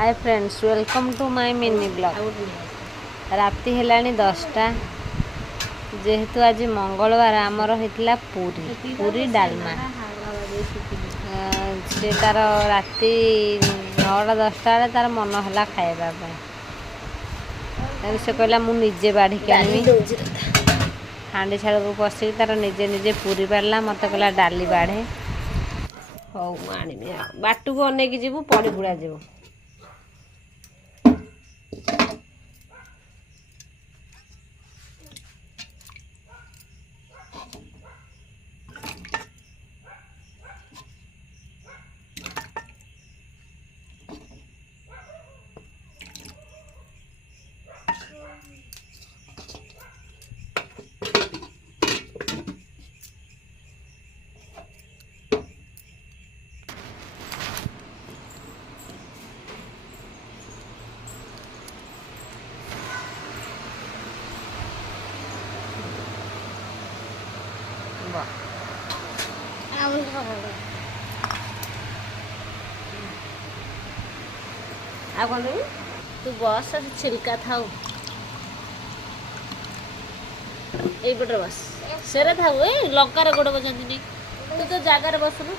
Hi friends welcome to my mini blog. राति हेलानी 10टा जेहेतु आज मंगलवार आमर होता पूरी पूरी डालमा से तार राति 9टा 10टा तार मन है खाइबा से कहला मु निजे बाढ़िक आनी हांडी छाड़ को पशिक तार निजे निजे पूरी बाढ़ला मत कहला डाली बाढ़े हौ आनी बाटू को अनेक जीवु पड़ी पुड़ा जीवु तू बस छिलका थाऊ यहीपटे बस सेरे थाऊ लंकार गोड़ बजाती नहीं तू तो जगार बसुनु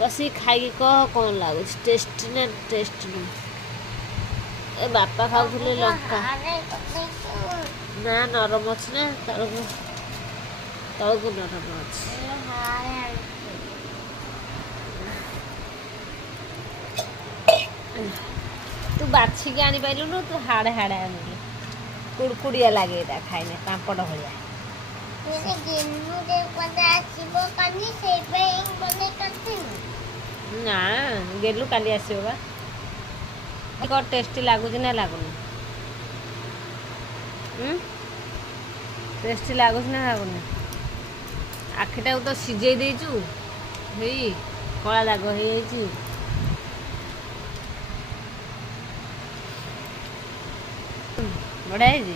बस खाई कह कौन लगुच टेस्ट ना टेस्ट नु ए बापा खाऊले लंका ना नरम अच्छी ना तलक नरम अच्छी तू बाछिक आनी पाइलुनु तू हाड़े हाड़े आनिलु कुड़कुड़िया लगे खाइने पापड़ भाया ना गेलु काली आसो बा टेस्टी लगुच ना लगुनि टेस्टी लगुच ना लगुनि आखिटा तो सिझे देचु हेई कला दाग हो बढ़िया है जी।